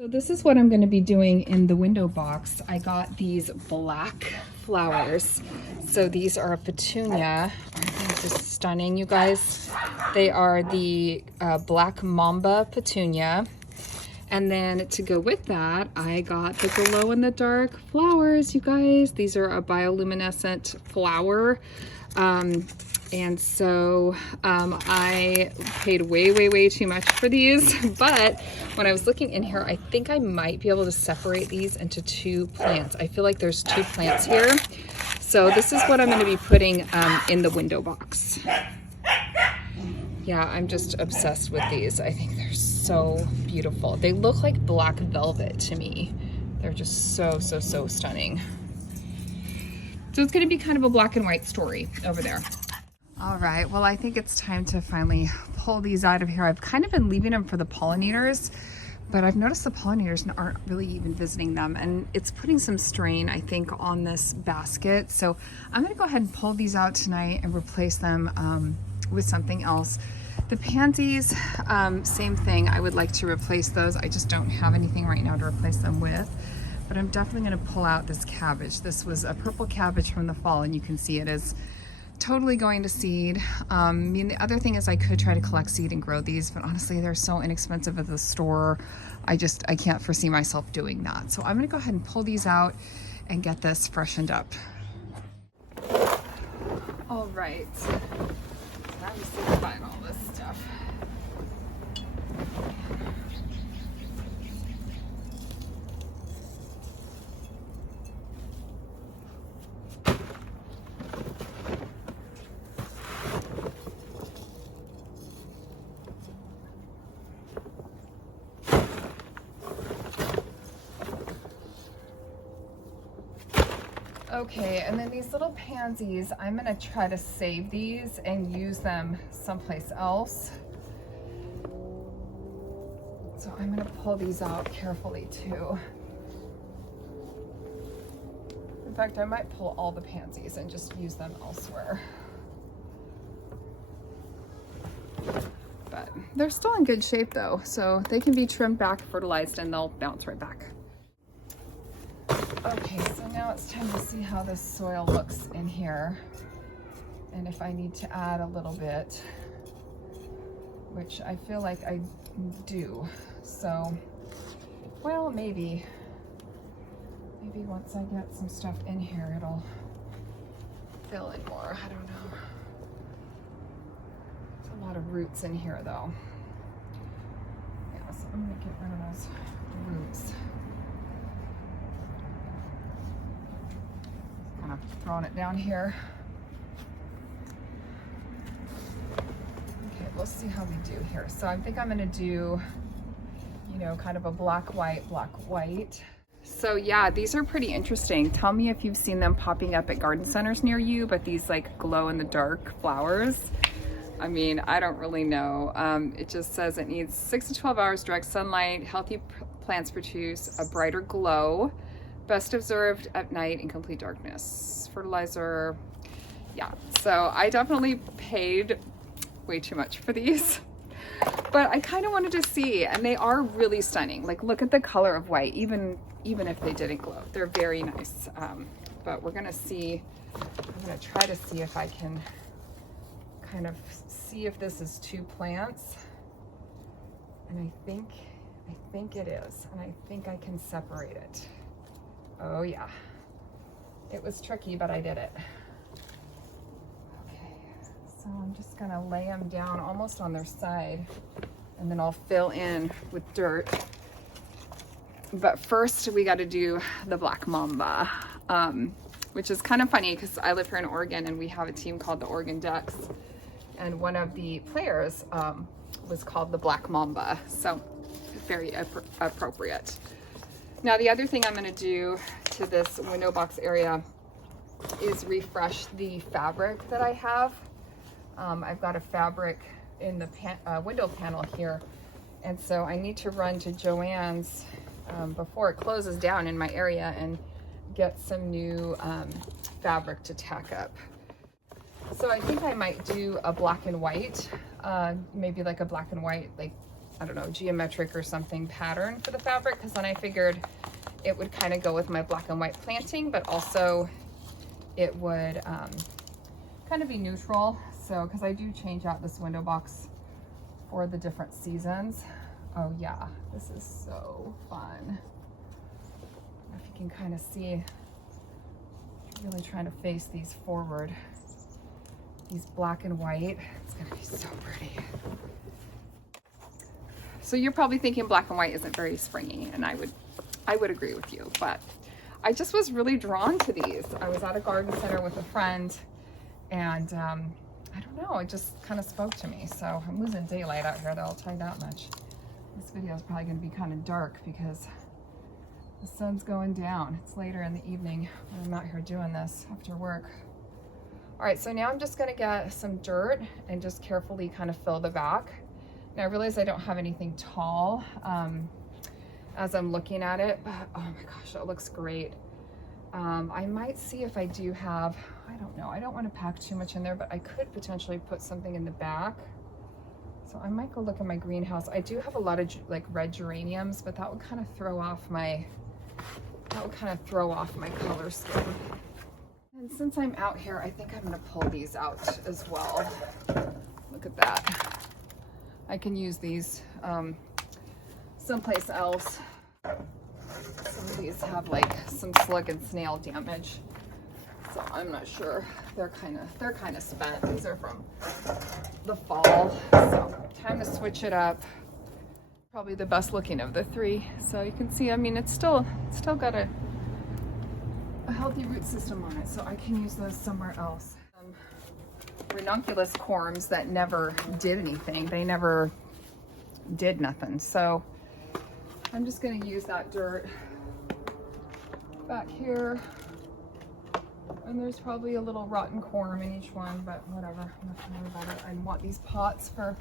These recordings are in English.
So this is what I'm going to be doing in the window box. I got these black flowers. So these are a petunia. Aren't they just stunning, you guys? They are the black mamba petunia. And then to go with that, I got the glow-in-the-dark flowers, you guys. These are a bioluminescent flower. And so I paid way too much for these, but when I was looking in here, I think I might be able to separate these into two plants. I feel like there's two plants here. So this is what I'm going to be putting in the window box. Yeah, I'm just obsessed with these. I think they're so beautiful. They look like black velvet to me. They're just so stunning. So it's going to be kind of a black and white story over there. All right, well, I think it's time to finally pull these out of here. I've kind of been leaving them for the pollinators, but I've noticed the pollinators aren't really even visiting them, and it's putting some strain, I think, on this basket. So I'm gonna go ahead and pull these out tonight and replace them with something else. The pansies, same thing. I would like to replace those. I just don't have anything right now to replace them with, but I'm definitely gonna pull out this cabbage. This was a purple cabbage from the fall, and you can see it is totally going to seed. I mean, the other thing is I could try to collect seed and grow these, but honestly, they're so inexpensive at the store. I can't foresee myself doing that. So I'm gonna go ahead and pull these out and get this freshened up. All right, now we see find all this stuff. Okay, and then these little pansies, I'm gonna try to save these and use them someplace else. So I'm gonna pull these out carefully too. In fact, I might pull all the pansies and just use them elsewhere. But they're still in good shape though, so they can be trimmed back, fertilized, and they'll bounce right back. Okay, so now it's time to see how this soil looks in here, and if I need to add a little bit, which I feel like I do. So, well, maybe once I get some stuff in here, it'll fill in more. I don't know. There's a lot of roots in here though. Yeah, so I'm gonna get rid of those roots. Kind of throwing it down here. Okay, we'll see how we do here. So I think I'm gonna do, you know, kind of a black, white. So yeah, these are pretty interesting. Tell me if you've seen them popping up at garden centers near you, but these like glow in the dark flowers. I mean, I don't really know. It just says it needs 6 to 12 hours direct sunlight. Healthy plants produce a brighter glow. Best observed at night in complete darkness. Fertilizer, yeah. So I definitely paid way too much for these, but I kind of wanted to see, and they are really stunning. Like, look at the color of white, even if they didn't glow. They're very nice. But we're gonna see, I'm gonna try to see if I can kind of see if this is two plants. And I think it is, and I think I can separate it. Oh yeah, it was tricky, but I did it. Okay, so I'm just gonna lay them down almost on their side, and then I'll fill in with dirt. But first we gotta do the black mamba, which is kind of funny because I live here in Oregon and we have a team called the Oregon Ducks, and one of the players was called the black mamba, so very appropriate. Now, the other thing I'm going to do to this window box area is refresh the fabric that I have. I've got a fabric in the window panel here, and so I need to run to Joann's before it closes down in my area and get some new fabric to tack up. So I think I might do a black and white, maybe like a black and white, like I don't know, geometric or something pattern for the fabric, because then I figured it would kind of go with my black and white planting, but also it would kind of be neutral. So, because I do change out this window box for the different seasons. Oh yeah, this is so fun. If you can kind of see, really trying to face these forward, these black and white. It's gonna be so pretty. So you're probably thinking black and white isn't very springy, and I would agree with you, but I just was really drawn to these. I was at a garden center with a friend, and I don't know, it just kind of spoke to me. So I'm losing daylight out here though, I'll tell you that much. This video is probably gonna be kind of dark because the sun's going down. It's later in the evening when I'm out here doing this after work. All right, so now I'm just gonna get some dirt and just carefully kind of fill the back. Now I realize I don't have anything tall as I'm looking at it, but oh my gosh, it looks great. I might see if I do have, I don't know, I don't want to pack too much in there, but I could potentially put something in the back. So I might go look in my greenhouse. I do have a lot of like red geraniums, but that would kind of throw off my, color scheme. And since I'm out here, I think I'm gonna pull these out as well. Look at that. I can use these someplace else. Some of these have like some slug and snail damage, so I'm not sure. They're kind of spent. These are from the fall, so time to switch it up. Probably the best looking of the three. So you can see, I mean, it's still got a healthy root system on it, so I can use those somewhere else. Ranunculus corms that never did anything. They never did nothing. So I'm just going to use that dirt back here. And there's probably a little rotten corm in each one, but whatever. I'm not going to worry about it. I want these pots for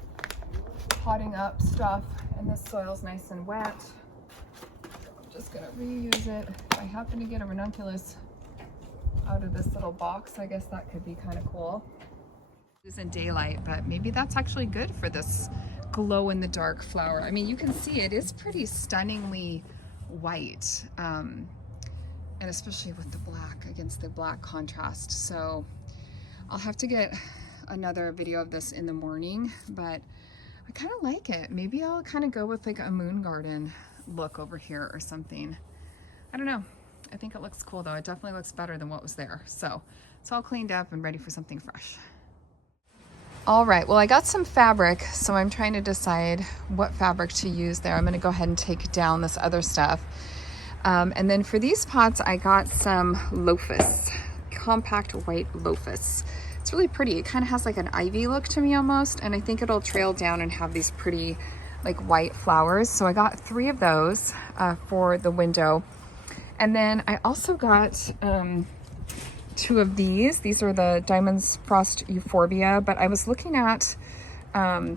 potting up stuff, and this soil's nice and wet. I'm just going to reuse it. If I happen to get a ranunculus out of this little box, I guess that could be kind of cool. Losing daylight, but maybe that's actually good for this glow in the dark flower. I mean, you can see it is pretty stunningly white, and especially with the black, against the black contrast. So I'll have to get another video of this in the morning, but I kind of like it. Maybe I'll kind of go with like a moon garden look over here or something. I don't know. I think it looks cool though. It definitely looks better than what was there. So it's all cleaned up and ready for something fresh. All right, well, I got some fabric, so I'm trying to decide what fabric to use there. I'm gonna go ahead and take down this other stuff. And then for these pots, I got some lophus, compact white lophus. It's really pretty. It kind of has like an ivy look to me almost, and I think it'll trail down and have these pretty like white flowers. So I got 3 of those for the window. And then I also got 2 of these. These are the Diamonds Frost Euphorbia, but I was looking at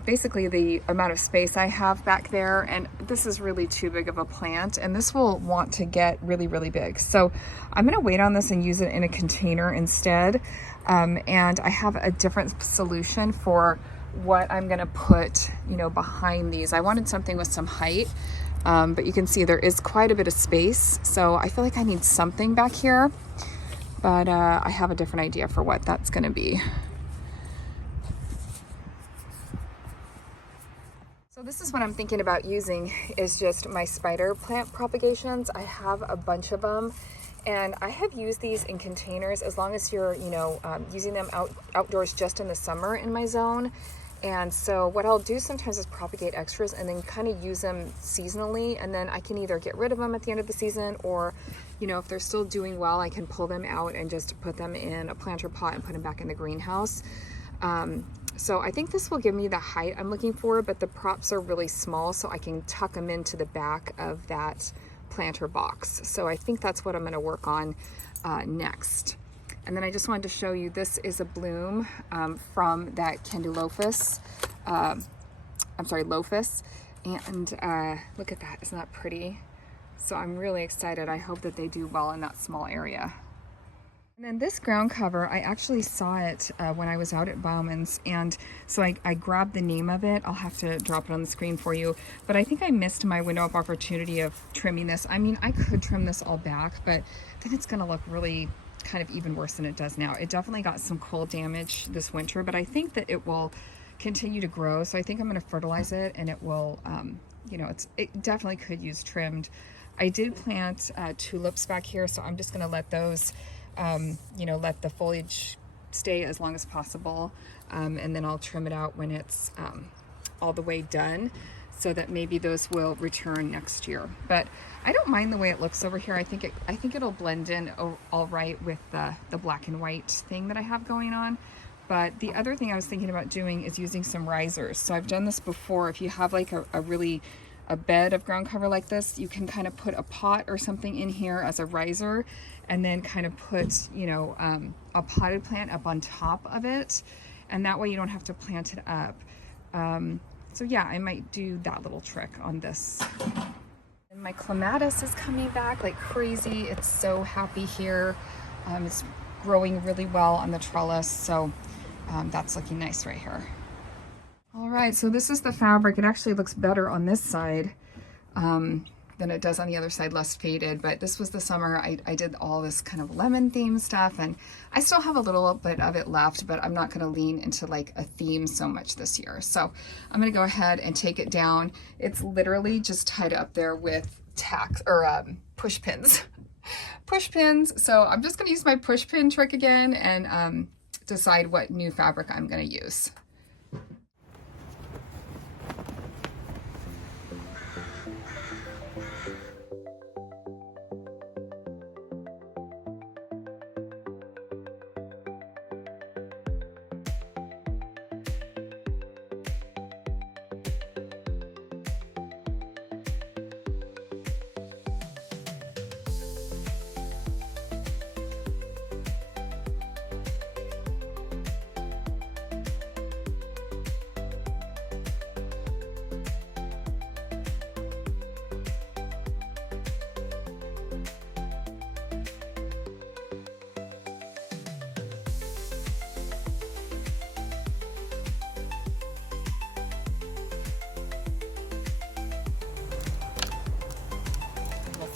basically the amount of space I have back there, and this is really too big of a plant, and this will want to get really, really big. So I'm gonna wait on this and use it in a container instead. And I have a different solution for what I'm gonna put, you know, behind these. I wanted something with some height, but you can see there is quite a bit of space. So I feel like I need something back here, but I have a different idea for what that's gonna be. So this is what I'm thinking about using, is just my spider plant propagations. I have a bunch of them, and I have used these in containers as long as you're, you know, using them outdoors just in the summer in my zone. And so what I'll do sometimes is propagate extras and then kind of use them seasonally, and then I can either get rid of them at the end of the season, or, you know, if they're still doing well, I can pull them out and just put them in a planter pot and put them back in the greenhouse. So I think this will give me the height I'm looking for, but the props are really small, so I can tuck them into the back of that planter box. So I think that's what I'm going to work on next. And then I just wanted to show you, this is a bloom from that Candulophus, lophus. And look at that, isn't that pretty? So I'm really excited. I hope that they do well in that small area. And then this ground cover, I actually saw it when I was out at Bauman's, and so I grabbed the name of it. I'll have to drop it on the screen for you, but I think I missed my window of opportunity of trimming this. I mean, I could trim this all back, but then it's gonna look really kind of even worse than it does now. It definitely got some cold damage this winter, but I think that it will continue to grow. So I think I'm gonna fertilize it, and it will, you know, it definitely could use trimmed. I did plant tulips back here, so I'm just gonna let those you know, let the foliage stay as long as possible, and then I'll trim it out when it's all the way done, so that maybe those will return next year. But I don't mind the way it looks over here. I think it'll blend in all right with the black and white thing that I have going on. But the other thing I was thinking about doing is using some risers. So I've done this before. If you have like a bed of ground cover like this, you can kind of put a pot or something in here as a riser, and then kind of put, you know, a potted plant up on top of it, and that way you don't have to plant it up. So yeah, I might do that little trick on this. And my clematis is coming back like crazy. It's so happy here. It's growing really well on the trellis, so that's looking nice right here. All right, so this is the fabric. It actually looks better on this side than it does on the other side, less faded. But this was the summer. I did all this kind of lemon theme stuff, and I still have a little bit of it left, but I'm not gonna lean into like a theme so much this year. So I'm gonna go ahead and take it down. It's literally just tied up there with tack or push pins. Push pins. So I'm just gonna use my push pin trick again and decide what new fabric I'm gonna use.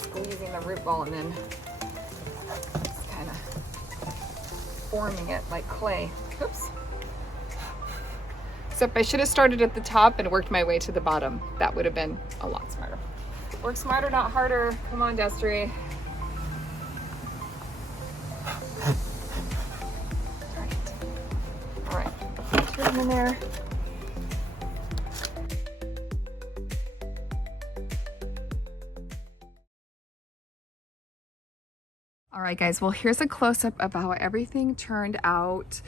Squeezing the root ball and then kind of forming it like clay. Oops. Except I should have started at the top and worked my way to the bottom. That would have been a lot smarter. Work smarter, not harder. Come on, Destry. All right, put them in there. All right, guys, well, here's a close-up of how everything turned out.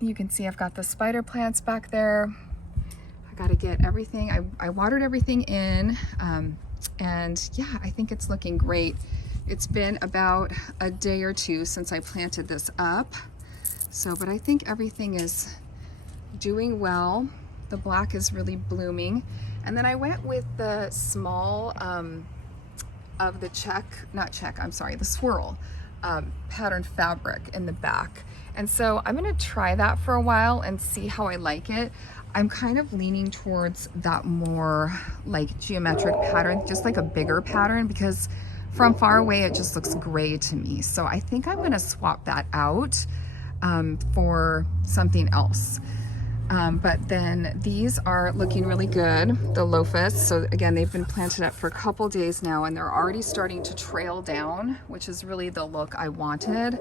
You can see I've got the spider plants back there. I got to get everything, I watered everything in, and yeah, I think it's looking great. It's been about a day or two since I planted this up, but I think everything is doing well. The black is really blooming. And then I went with the small, of the the swirl pattern fabric in the back. And so I'm gonna try that for a while and see how I like it. I'm kind of leaning towards that more like geometric pattern, just like a bigger pattern, because from far away it just looks gray to me. So I think I'm gonna swap that out for something else. But then these are looking really good, the locusts. So again, they've been planted up for a couple days now, and they're already starting to trail down, which is really the look I wanted.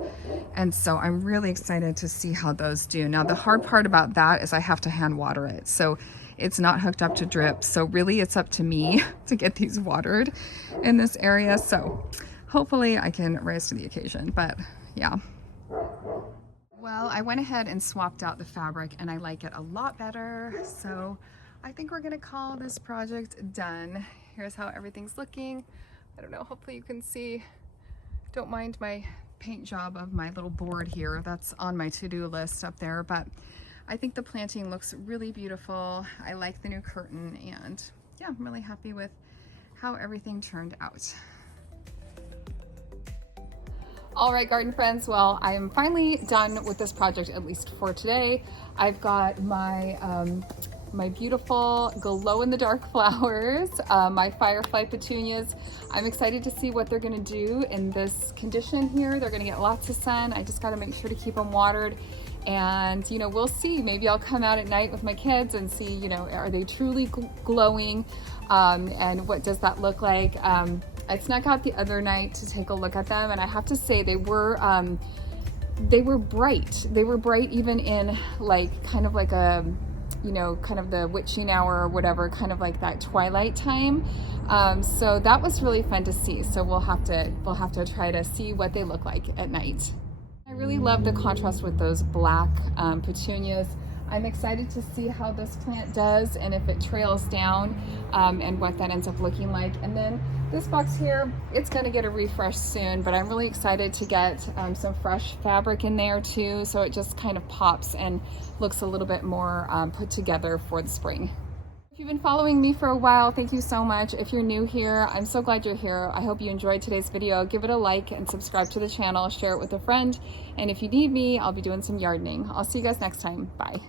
And so I'm really excited to see how those do. Now, the hard part about that is I have to hand water it. So it's not hooked up to drip. So really it's up to me to get these watered in this area. So hopefully I can rise to the occasion, but yeah. Well, I went ahead and swapped out the fabric and I like it a lot better. So I think we're gonna call this project done. Here's how everything's looking. I don't know, hopefully you can see. Don't mind my paint job of my little board here. That's on my to-do list up there, but I think the planting looks really beautiful. I like the new curtain, and yeah, I'm really happy with how everything turned out. All right, garden friends, well, I am finally done with this project, at least for today. I've got my my beautiful glow-in-the-dark flowers, my Firefly petunias. I'm excited to see what they're gonna do in this condition here. They're gonna get lots of sun. I just gotta make sure to keep them watered. And, you know, we'll see. Maybe I'll come out at night with my kids and see, you know, are they truly glowing? And what does that look like? I snuck out the other night to take a look at them, and I have to say they were bright. They were bright even in like kind of like a, you know, kind of the witching hour or whatever, kind of like that twilight time. So that was really fun to see. So we'll have to try to see what they look like at night. I really love the contrast with those black petunias. I'm excited to see how this plant does and if it trails down and what that ends up looking like. And then this box here, it's gonna get a refresh soon, but I'm really excited to get some fresh fabric in there too, so it just kind of pops and looks a little bit more put together for the spring. If you've been following me for a while, thank you so much. If you're new here, I'm so glad you're here. I hope you enjoyed today's video. Give it a like and subscribe to the channel, share it with a friend. And if you need me, I'll be doing some gardening. I'll see you guys next time. Bye.